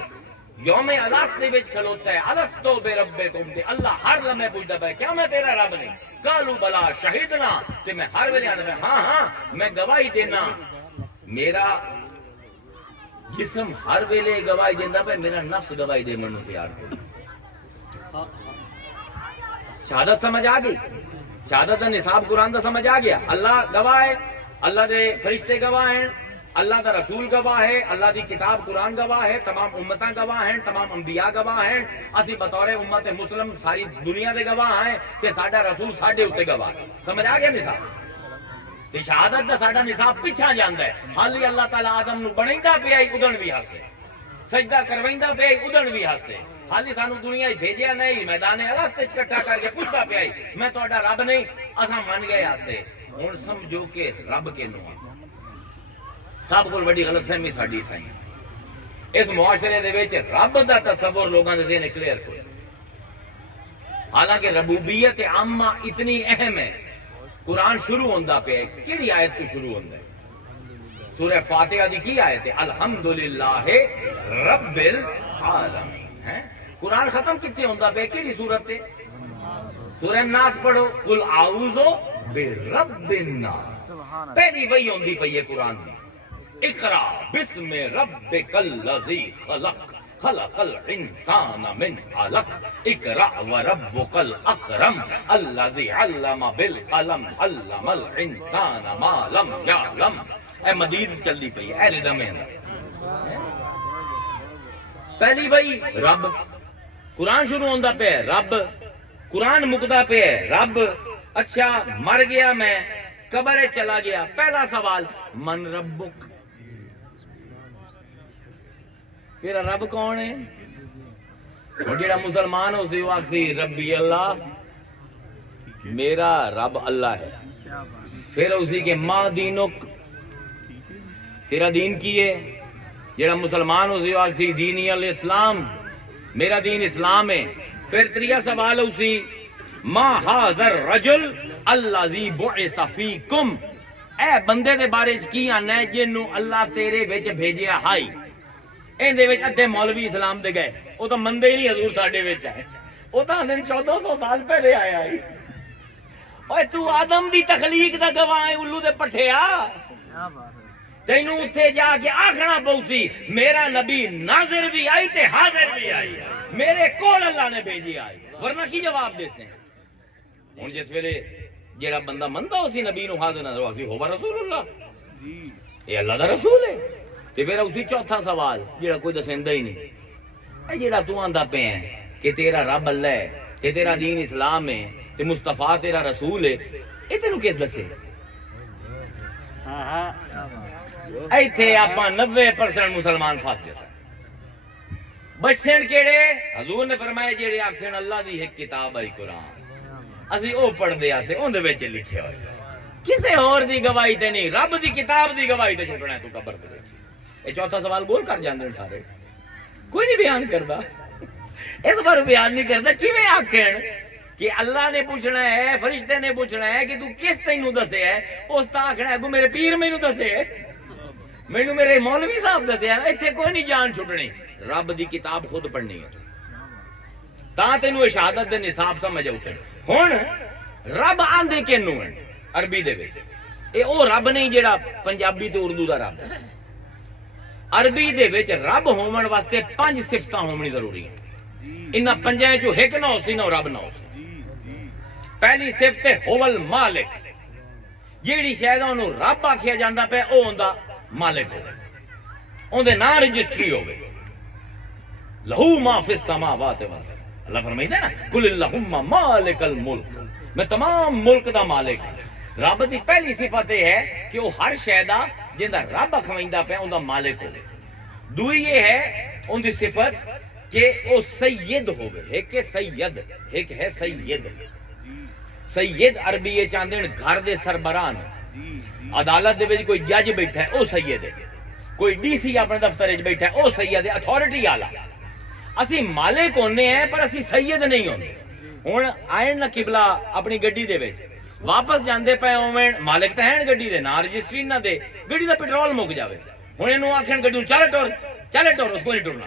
یوم الست دے وچ کھلوتا ہے الستو بے ربکم تے اللہ ہر لمحے پوچھدا پیا کیا میں تیرا رب نہیں؟ قالوا بلا شہیدنا تے میں ہر ویلے آندا پیا ہاں میں گواہی دینا. میرا جسم ہر ویلے گواہی دیندا پیا, میرا نفس گواہی دے منوں تیار ہو. شہادت سمجھ آ گئی؟ شہادت دا نصاب قرآن دا سمجھ آ گیا. اللہ گواہ ہے, اللہ دے فرشتے گواہ ہیں, اللہ دا رسول گواہ ہے, اللہ دی کتاب قرآن گواہ ہے, تمام امتاں گواہ ہیں, تمام انبیاء گواہ ہیں, اسی بطور امت مسلم ساری دنیا دے گواہ ہیں کہ ساڈا رسول ساڈے اوتے گواہ ہے. سمجھ آ گیا نصاب؟ تے شہادت دا ساڈا نصاب پیچھا جاندا ہے. حالی اللہ تعالی آدم نو بنائندا پیا ادھن بھی ہسے, سجدہ کروائندا پیا ادھن بھی ہسے. حالی سانو دنیا ہی بھیجیا نہیں, میدان الست وچ اکٹھا کر کے پوچھدا پیا میں تہاڈا رب نہیں, اساں من گئے ہسے. ہن سمجھو کہ رب کینوں آ سب کو بڑی غلط فہمی ساڈی تھائی. اس معاشرے دے وچ رب دا تصور لوگاں دے ذہن کلیئر کوئی, حالانکہ ربوبیت عامہ اتنی اہم ہے. قرآن شروع ہوندا پیا کیڑی آیت تو شروع ہوندا ہے؟ سورہ فاتحہ دی کی آیت ہے الحمدللہ رب العالمین. قرآن ختم کتنے ہوندا پیا کیڑی سورت تے؟ سورہ الناس پڑھو قل اعوذ برب الناس, پہلی وہی ہوندی پئی ہے قرآن دی. اقرا بسم ربک الذی خلق خلق الانسان من علق اقرا وربک الاکرم الذی علم بالقلم علم الانسان ما لم یعلم. اے مدید چلدی پئی ہے, اے ردم ہے. پہلی وہی رب, قرآن شروع ہوندا پیا رب, قرآن مکدا پیا رب. اچھا مر گیا میں, قبر چلا گیا, پہلا سوال من ربک, تیرا رب کون ہے؟ اور جڑا مسلمان ہو سی وہ آکسی ربی اللہ, میرا رب اللہ ہے. پھر اسی کے ماں دینک, تیرا دین کی ہے؟ جڑا مسلمان ہو سی وہ آکسی دینی الاسلام, میرا دین اسلام ہے. پھر تریا سوال اسی ما حاضر رجل الذی بعث فیکم, اے بندے دے بارے چ کی آنا ہے جنوں اللہ تیرے وچ بھیجیا ہائی. اندے وچ ادھے مولوی اسلام دے گئے, وہ تو مندے ہی نہیں حضور ساڈے وچ آئے, وہ تو آندے 1400 سال پہلے آیا ہے. اوے تو آدم دی تخلیق دا گواہ ہے الو دے پٹھیا, تینوں اتھے جا کے آکھنا پوسی میرا نبی ناظر بھی آئی تے حاضر بھی آئی, میرے کول اللہ نے بھیجی آئی, ورنہ کی جواب دیتے ہیں؟ ہن جس ویلے جیڑا بندہ مندا اسی نبی نو حاضر نظر اسی ہوا رسول اللہ, یہ اللہ دا رسول ہے. تے پھر اسی چوتھا سوال جیڑا کوئی دسیندا ہی نہیں, اے جیڑا تو آندا پیا ہے کہ تیرا رب اللہ ہے تے تیرا دین اسلام ہے تے مصطفیٰ تیرا رسول ہے, اے تینوں کس دسے؟ ایتھے آپاں 90% مسلمان پھس جسن. بچن کیڑے؟ حضور نے فرمایا جیڑے آکھن اللہ دی ایک کتاب ہے قرآن, اسی او پڑھ دے آسے اون دے وچ لکھیا ہوئے, کسے اور دی گواہی تے نہیں, رب دی کتاب دی گواہی تے چھٹنا ہے تو قبر دے وچ. یہ چوتھا سوال گول کر جاندے سارے, کوئی نہیں بیان کردا, اس بار بیان نہیں کردا. کیویں آکھن کہ اللہ نے پوچھنا ہے, فرشتے نے پوچھنا ہے کہ تو کس تینوں دسے ہے, اس تا آکھنا ہے تو میرے پیر مینوں دسے, مینوں میرے مولوی صاحب دسے. ایتھے کوئی نہیں جان چھٹنی, رب دی کتاب خود پڑھنی ہے تا تینوں شہادت دے نصاب سمجھ آؤ. ہن رب آندے کینوں ہے عربی دے وچ, اے او رب نہیں جیڑا پنجابی تے اردو دا رب ہے. عربی دے وچ رب ہون واسطے 5 صفتاں ہونی ضروری ہیں. انہاں پنجاں چوں ایک نہ ہوسی نہ رب نہ ہوسی. پہلی صفت ہے هو المالک, جیڑی شے دا اونوں رب آکھیا جاندا پیا او ہوندا مالک ہوے, اون دے نام رجسٹری ہوے. لہو ما فی السماوات والارض, اللہ فرمائیدا نا قل اللہم مالک الملک, میں تمام ملک دا مالک ہوں. رب دی پہلی صفت یہ ہے کہ وہ ہر شے دا جیندا رب اکھویندا پیا اوندا مالک ہوے. دوئی یہ ہے اون دی صفت کہ او سید ہوے, ایک ہے سید, ایک ہے سید. سید عربی یہ چاندے گھر دے سربراہ نے, عدالت دے وچ کوئی جج بیٹھا ہے او سید ہے, کوئی ڈی سی اپنے دفتر وچ بیٹھا ہے او سید ہے, اتھارٹی آلا. اسی مالک ہونے ہیں پر اسی سید نہیں ہوندے. ہن آئن نہ قبلہ اپنی گڈی دے وچ واپس جاندے پے اوویں مالک تے ہیں گڈی دے, نہ رجسٹری نہ دے, گڈی دا پیٹرول مک جاوے. ہن اینوں آکھن گڈی چل ٹر, چل ٹر, اس کو نہیں ٹرنا.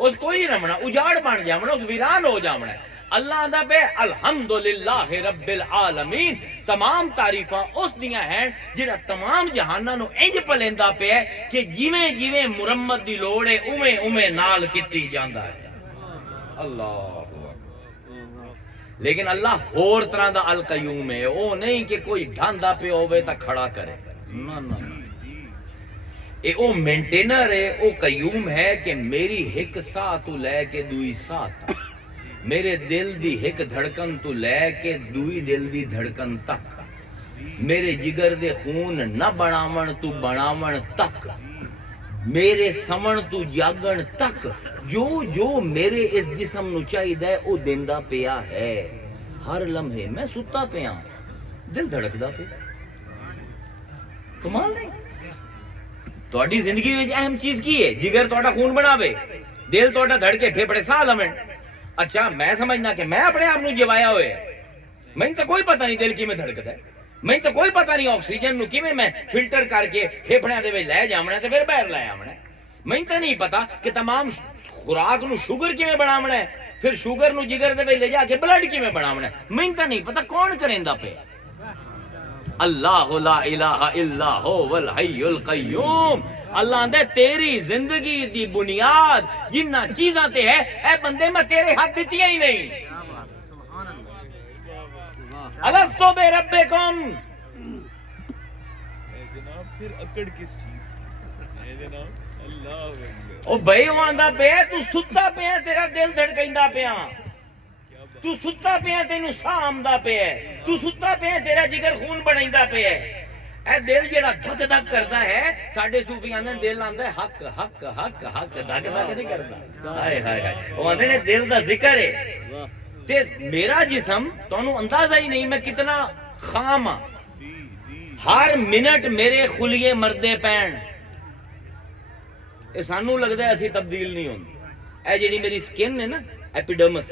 اس کوئی نہیں رمنا، اجاڑ بن جامنا، اس ویران ہو جامنا. اللہ دا پہ الحمدللہ رب العالمین، تمام تعریفاں اس دیاں ہیں جڑا تمام جہاناں نو انج پلیندا پہ ہے کہ جویں جویں مرمت دی لوڑ ہے اوویں اوویں نال کیتی جاندا ہے. اللہ لیکن اللہ ہور طرح دا القیوم ہے، او نہیں کہ کوئی ڈھاندا پہ ہوے تا کھڑا کرے، نہ نہ اے او مینٹینر ہے، او قیوم ہے کہ میری ایک ساہ تو لے کے دوئی ساہ تک، میرے دل دی ایک دھڑکن تو لے کے دوئی دل دی دھڑکن تک، میرے جگر دے خون نہ بناون تو بناون تک، میرے سمن تو جاگن تک، جو جو میرے اس جسم نو چاہیے او دیندا پیا ہے. ہر لمحے میں ستا پیا، دل دھڑکدا پیا. کمال نہیں؟ تہاڈی زندگی وچ اہم چیز کی ہے؟ جگر تہاڈا خون بناوے، دل تہاڈا دھڑکے، پھیپھڑے ساہ لویں. اچھا میں سمجھنا کہ میں اپنے آپ نو جوایا ہوئے ہے، میں تو کوئی پتہ نہیں دل کی میں دھڑکدا ہے، میں تو کوئی پتہ نہیں آکسیجن نو کیویں میں فلٹر کر کے پھیپھڑیاں دے وچ لے جاونا تے پھر باہر لے آونا. میں تو نہیں پتا کہ تمام خوراک نو شوگر کیویں بناونا ہے، پھر شوگر نو جگر دے وچ لے جا کے بلڈ کیویں بناونا ہے. میں تو نہیں پتا کون کریندا پے. اللہ لا الہ الا هو الحی القیوم. اللہ دے تیری زندگی دی بنیاد جنہ چیزاں تے ہے اے بندے میں تیرے ہاتھ دتیاں ہی نہیں. الستو بے ربکم. جناب پھر اکڑ کس چیز ہے جناب؟ اللہ او بھائی واندا پیا تو ستا پیا، تیرا دل دھڑکندا پیا، تو ستا پیا، تینوں ساہ آمدا پیا، تو ستا پیا، تیرا جگر خون بنائندا پیا. اے دل جڑا دھک دھک کردا ہے، ساڈے صوفی آندے دل آندا ہے حق حق حق حق، دھک دھک نہیں کردا. ہائے ہائے ہائے، او آندے نے دل دا ذکر ہے. تے میرا جسم تانوں اندازہ ہی نہیں میں کتنا خام ہاں. ہر منٹ میرے خلیے مردے پین. اے سانوں لگدا ہے اسی تبدیل نہیں ہوندی. اے جڑی میری سکن ہے نا ایپیڈرمس،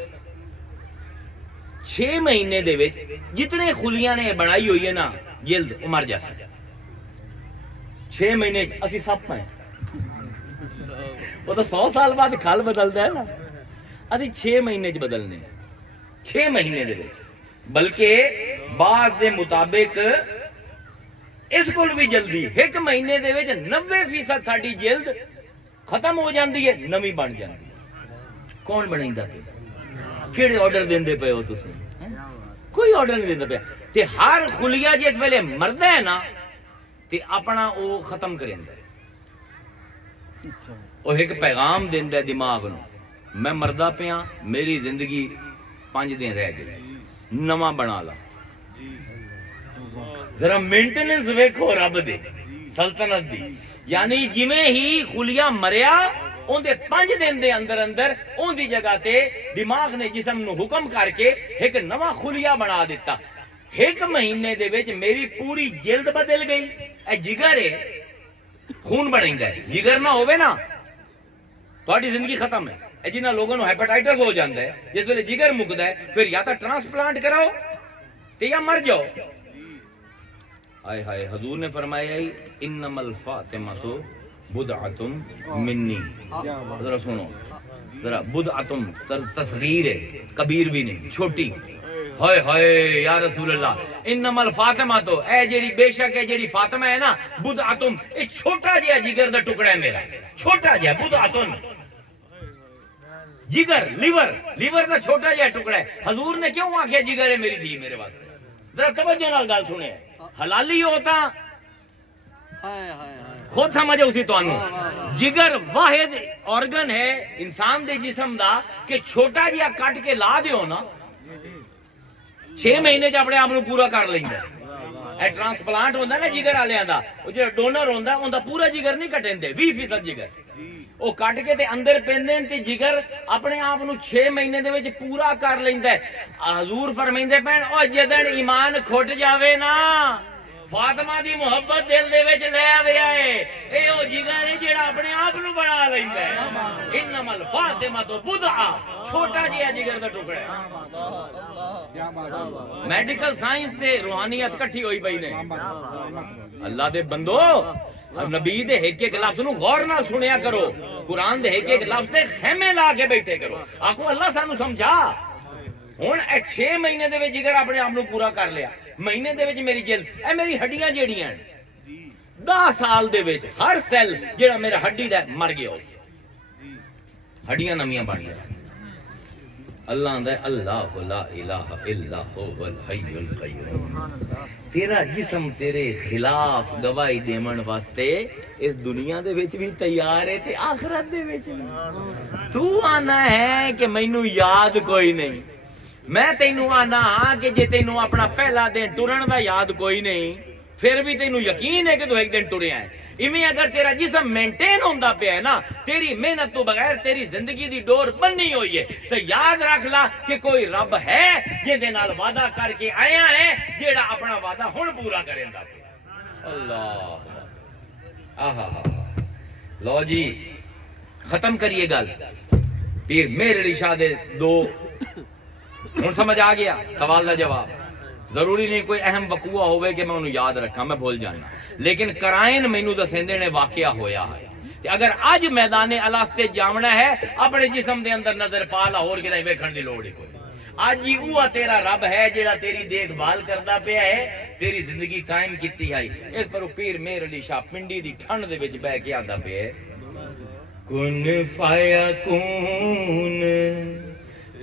6 مہینے دے وچ جتنے خلیاں نے بنائی ہوئی ہے نا جلد وہ مر جاسی. 6 مہینے اسی سب ہیں. وہ تو 100 سال بعد کھال بدلتا ہے نا، اسی 6 مہینے چ بدلنے. 6 مہینے دے وچ، بلکہ بعض دے مطابق اس کو بھی جلدی 1 مہینے دے وچ 90% ساڈی جلد ختم ہو جاندی ہے، نویں بن جاندی ہے. کون بنائندا پیا؟ کیڑے آرڈر دیندے پے ہو تسی؟ کوئی آرڈر نہیں دیندا پیا. تے ہر خلیہ جس ویلے مردا ہے نا تے اپنا او ختم کریندا ہے. او ایک پیغام دیندا ہے دماغ نو، میں مردا پیا، میری زندگی 5 دن رہ گئے، نواں بنا لا. ذرا مینٹیننس ویکھو رب دے سلطنت دی. یعنی جویں ہی خلیہ مریا اون دے 5 دن دے اندر اندر اون دی جگہ تے دماغ نے جسم نو حکم کر کے ایک نواں خلیہ بنا دیتا. 1 مہینے دے وچ میری پوری جلد بدل گئی. اے جگر ہے، خون بنیندا ہے. جگر نہ ہوے نا تہاڈی زندگی ختم ہے. اے جنہاں لوگاں نو ہیپاٹائٹس ہو جاندا ہے، جس ویلے جگر مکدا ہے پھر یا تا ٹرانسپلانٹ کراؤ تے یا مر جاؤ. ہائے ہائے، حضور نے فرمایا ہی انما الفاطمۃ بدعۃ منی. ذرا سنو، ذرا بدعۃ تصغیر ہے، کبیر بھی نہیں، چھوٹی. ہائے ہائے یا رسول اللہ، انما الفاطمہ تو اے جیڑی بے شک ہے جیڑی فاطمہ ہے نا، بدعۃ، اے چھوٹا جہا جگر دا ٹکڑا ہے میرا، چھوٹا جہا. بدعۃ جگر، لیور دا چھوٹا جہا ٹکڑا ہے. حضور نے کیوں آکھیا جگر ہے میری دھی میرے واسطے؟ ذرا توجہ نال گل سنے. حلالی ہوتا خود سمجھے اسی تو انو. جگر واحد آرگن ہے انسان دے جسم دا کہ چھوٹا جہا کٹ کے لا دیو نا 6 مہینے چ اپنے آپ نو پورا کر لیندا. اے ٹرانسپلانٹ ہوندا نا جگر والیاں دا، او جڑا ڈونر ہوندا اوندا پورا جگر نہیں کٹیندے، 20% جگر او کٹ کے تے اندر پیندے تے جگر اپنے آپ نو 6 مہینے دے وچ پورا کر لیندا ہے. حضور فرمائندے پین او جدن ایمان کھٹ جاوے نا، فاطمہ دی محبت دل دے وچ لے آویا ہے، اے او جگر ہے جڑا اپنے آپ نو بنا لیندا ہے. انما الفاطمہ تو بدعہ، چھوٹا جہا جگر دا ٹکڑا ہے. میڈیکل سائنس تے روحانیت کٹھی ہوئی پئی نے. اللہ دے بندو نبی دے ایک ایک لفظ نو غور نال سنیا کرو، قرآن دے ایک ایک لفظ تے خیمے لا کے بیٹھے کرو، آکو اللہ سانو سمجھا۔ ہن اے 6 مہینے دے وچ جگر اپنے آپ نو پورا کر لیا، مہینے دے وچ میری جلد اے میری ہڈیاں جیڑیاں 10 سال دے وچ ہر سیل جیڑا میرا ہڈی دا مر گیا، ہڈیاں نمیاں بن گیا۔ اللہ آندا ہے اللہ لا الہ الا هو الحی القیوم۔ تیرا جسم تیرے خلاف گواہی دیمن واسطے اس دنیا دے وچ بھی تیار ہے تے آخرت دے وچ بھی۔ تو آنا ہے کہ مینوں یاد کوئی نہیں، میں تینوں آنا ہاں کہ جے تینوں اپنا پہلا دن ٹرن دا یاد کوئی نہیں پھر بھی تینوں یقین ہے کہ تو ایک دن ٹریا ہے۔ ایویں اگر تیرا جسم مینٹین ہوندا پیا ہے نا، تیری محنت تو بغیر تیری زندگی دی ڈور بننی ہوئی ہے، تو یاد رکھ لا کہ کوئی رب ہے جے دے نال وعدہ کر کے آیا ہے، جیڑا اپنا وعدہ ہن پورا کریندا پیا۔ اللہ آہا ہا، لو جی ختم کریے گل۔ پیر مہر علی شاہ دے دو ہن سمجھ آ گیا سوال دا جواب۔ ضروری نہیں کوئی اہم وقوع ہوئے کہ میں انہوں یاد رکھا، میں بھول جانا، لیکن کرائن مینوں دسیندے نے واقعہ ہویا ہے۔ کہ اگر آج میدان الاستے جامنا ہے، اپنے جسم دے اندر نظر پا لاہور کے ویکھن دی لوڑ ہی کوئی۔ آج ہی اوہ تیرا رب ہے جیڑا تیری دیکھ بھال کردا پیا ہے، تیری زندگی قائم کیتی ہے۔ اس پر پیر مہر علی شاہ پنڈی دی ٹھنڈ دے وچ بیٹھ کے آندا پیا ہے، کن فیکون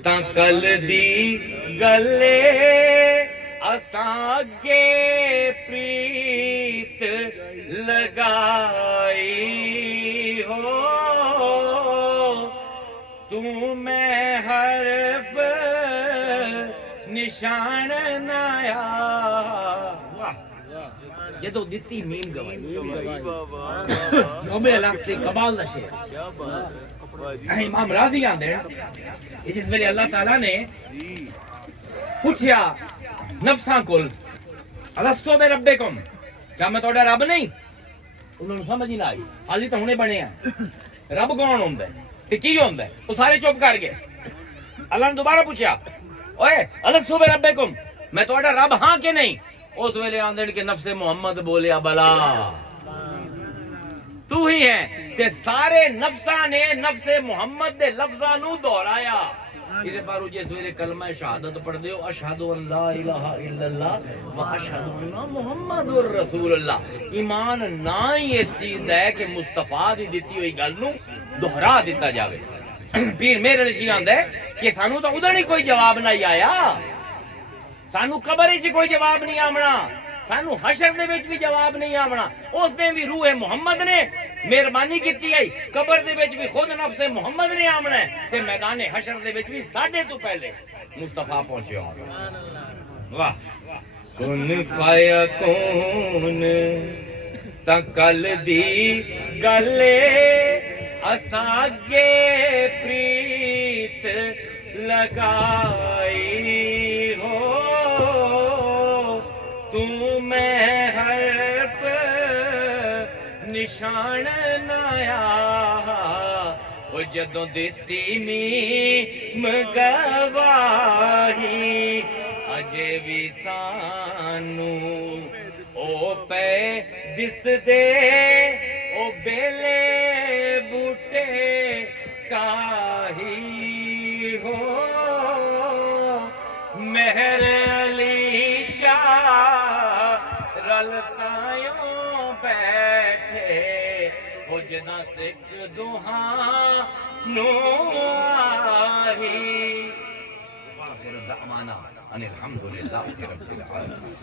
تا کل دی گلے اساں گے پریت لگائی ہو، تو میں حرف نشان نایا۔ یہ تو دیتی میم گوائی الاستے کمال دا شعر۔ امام راضی آندے جس ویلے اللہ تعالیٰ نے پوچھیا نفساں کل الستو بے ربکم، کیا میں تہاڈا رب نہیں؟ انہوں نے سمجھ ہی نہ آئی، حالی تو ہنے بنے ہیں رب کون ہوندا ہے تے کی ہوندا ہے؟ وہ سارے چپ کر گئے۔ اللہ نے دوبارہ پوچھا، اوئے الستو بے ربکم، میں تہاڈا رب ہاں کہ نہیں؟ اس ویلے آندے کہ نفس محمد بولیا بلا تو ہی ہے، تے سارے نفساں نے نفس محمد دے لفظاں نو دہرایا۔ اس بارو جس ویلے کلمہ شہادت پڑھ دیو، اشہد ان لا الہ الا اللہ و اشہد ان محمد رسول اللہ، ایمان نہ ہی اس چیز دا ہے کہ مصطفیٰ دی دتی ہوئی گل نو دہرا دیتا جاوے۔ پیر مہر علی شاہ آندا ہے کہ سانو تو ادھر ہی کوئی جواب نہیں آیا، سانو قبر وچ کوئی جواب نہیں آمنا، سانو حشر دے وچ بھی جواب نہیں آمنا۔ اس نے بھی روح محمد نے مہربانی کیتی ہے، قبر دے وچ بھی خود نفس محمد نے آمنا ہے، تے میدان حشر دے وچ بھی ساڈے تو پہلے مصطفیٰ پہنچے ہوگا۔ واہ، کن فیکون تا کل دی گلے اساں گے پریت لگائی ہو، تو میں حرف نشان نایا، وہ جدوں دیتی میم گواہی، اجے بھی سانو او پہ دس دے، او بیلے بوٹے کاہی ہو، مہر علی شاہ رلتایوں بیٹھے، وہ جداں سکھ دوہاں نو آہی۔ وآخر دعوانا ان الحمدللہ رب العالمین۔